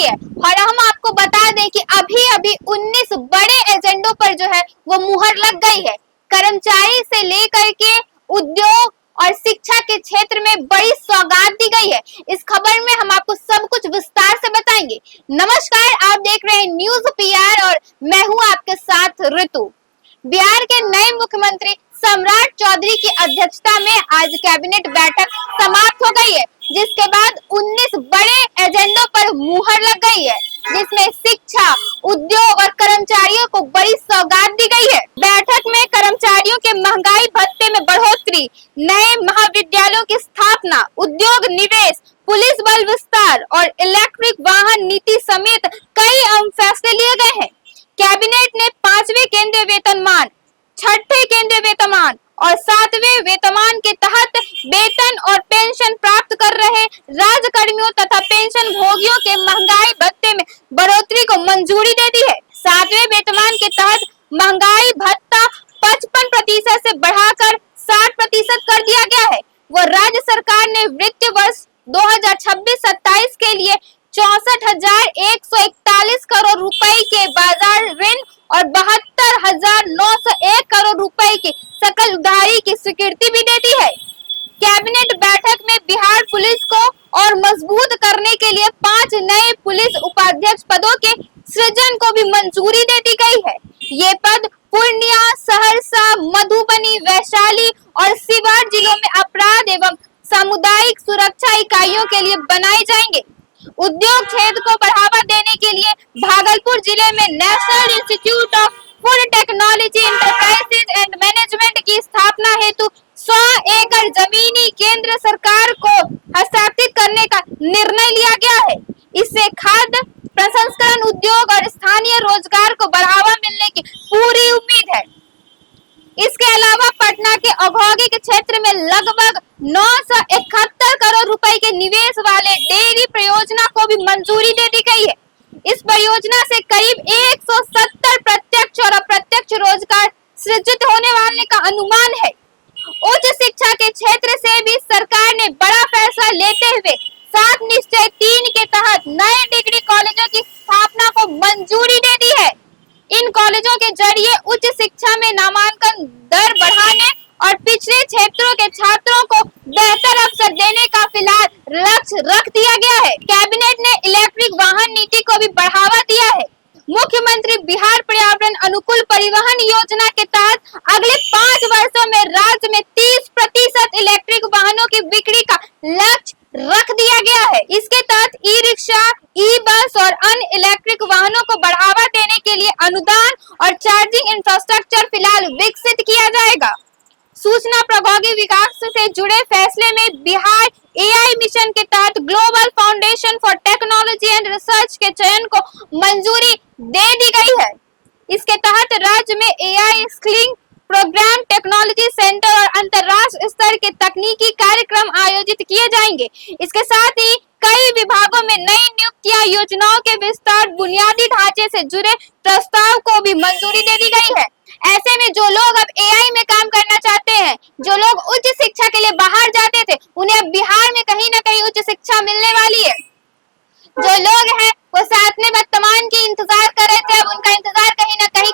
गई है। और हम आपको बता दें कि अभी अभी 19 बड़े एजेंडों पर जो है वो मुहर लग गई है। कर्मचारी से लेकर के उद्योग और शिक्षा के क्षेत्र में बड़ी सौगात दी गई है। इस खबर में हम आपको सब कुछ विस्तार से बताएंगे। नमस्कार, आप देख रहे हैं न्यूज पीआर और मैं हूं आपके साथ ऋतु। बिहार के नए मुख्यमंत्री सम्राट चौधरी की अध्यक्षता में आज कैबिनेट बैठक समाप्त हो गई है, जिसके बाद 19 बड़े एजेंडों पर मुहर लग गई है, जिसमें शिक्षा, उद्योग और कर्मचारियों को बड़ी सौगात दी गई है। बैठक में कर्मचारियों के महंगाई भत्ते में बढ़ोतरी, नए महाविद्यालयों की स्थापना, उद्योग निवेश, पुलिस बल विस्तार और इलेक्ट्रिक वाहन नीति समेत कई अहम फैसले लिए गए हैं। कैबिनेट ने 5वें केंद्रीय वेतनमान, 6ठे केंद्रीय वेतनमान और 7वें वेतनमान के तहत वेतन और पेंशन प्राप्त कर रहे राज्यकर्मियों तथा पेंशन भोगियों के महंगाई भत्ते में बढ़ोतरी को मंजूरी दे दी है। 7वें वेतनमान के तहत महंगाई भत्ता 55% से बढ़ाकर 60% कर दिया गया है। वो राज्य सरकार ने वित्तीय वर्ष 2026-27 के लिए 64,141 करोड़ रुपए के बाजार ऋण और 72,901 करोड़ रुपए की सकल उधारी की स्वीकृति भी दे दी है। कैबिनेट बैठक में बिहार पुलिस को और मजबूत करने के लिए 5 नए पुलिस उपाध्यक्ष पदों के सृजन को भी मंजूरी दे दी गई है। ये पद पूर्णिया, सहरसा, मधुबनी, वैशाली और सीवान जिलों में अपराध एवं सामुदायिक सुरक्षा इकाइयों के लिए बनाए जाएंगे। उद्योग क्षेत्र को बढ़ावा देने के लिए भागलपुर जिले में national institute of food technology enterprises and management की स्थापना हेतु 100 एकड़ जमीनी केंद्र सरकार को हस्तांतरित करने का निर्णय लिया गया है। इससे खाद्य प्रसंस्करण उद्योग और स्थानीय रोजगार को बढ़ावा मिलने की पूरी उम्मीद है। इसके अलावा पटना के औद्योगिक क्षेत्र में लगभग 971 करोड़ रुपए के निवेश वाले डेयरी परियोजना को भी मंजूरी दे दी गई है। इस परियोजना से करीब 170 प्रत्यक्ष और अप्रत्यक्ष रोजगार सृजित होने वाले का अनुमान है। उच्च शिक्षा के क्षेत्र से भी सरकार ने बड़ा फैसला लेते हुए 7 निश्चय 3 के तहत नए डिग्री कॉलेजों की स्थापना को मंजूरी दे दी है। इन कॉलेजों के जरिए उच्च शिक्षा में नामांकन दर बढ़ाने और पिछड़े क्षेत्रों के छात्रों को बेहतर अवसर देने का फिलहाल लक्ष्य रख दिया गया है। कैबिनेट ने इलेक्ट्रिक वाहन नीति को भी बढ़ावा दिया है। मुख्यमंत्री बिहार पर्यावरण अनुकूल परिवहन योजना के तहत अगले 5 वर्षों में राज्य में 30% इलेक्ट्रिक वाहनों की बिक्री का लक्ष्य रख दिया गया है। इसके तहत ई रिक्शा, ई बस और अन्य इलेक्ट्रिक वाहनों को बढ़ावा देने के लिए अनुदान और चार्जिंग इंफ्रास्ट्रक्चर फिलहाल विकसित किया जाएगा। सूचना प्रौद्योगिकी विकास से जुड़े फैसले में बिहार एआई मिशन के तहत global foundation for technology and research के चयन को मंजूरी दे दी गई है। इसके तहत राज्य में AI skilling programme, technology centre और अंतर्राष्ट्रीय स्तर के तकनीकी कार्यक्रम आयोजित किए जाएंगे। इसके साथ ही कई विभागों में नई नियुक्तियां, योजनाओं के विस्तार, बुनियादी ढांचे से जुड़े प्रस्ताव को भी मंजूरी दे दी गई है। ऐसे में जो लोग अब एआई में काम करना चाहते हैं, जो लोग उच्च शिक्षा के लिए बाहर जाते थे, उन्हें अब बिहार में कहीं ना कहीं उच्च शिक्षा मिलने वाली है। जो लोग हैं वो 7वें वर्तमान की इंतजार कर रहे थे, अब उनका इंतजार कहीं ना कहीं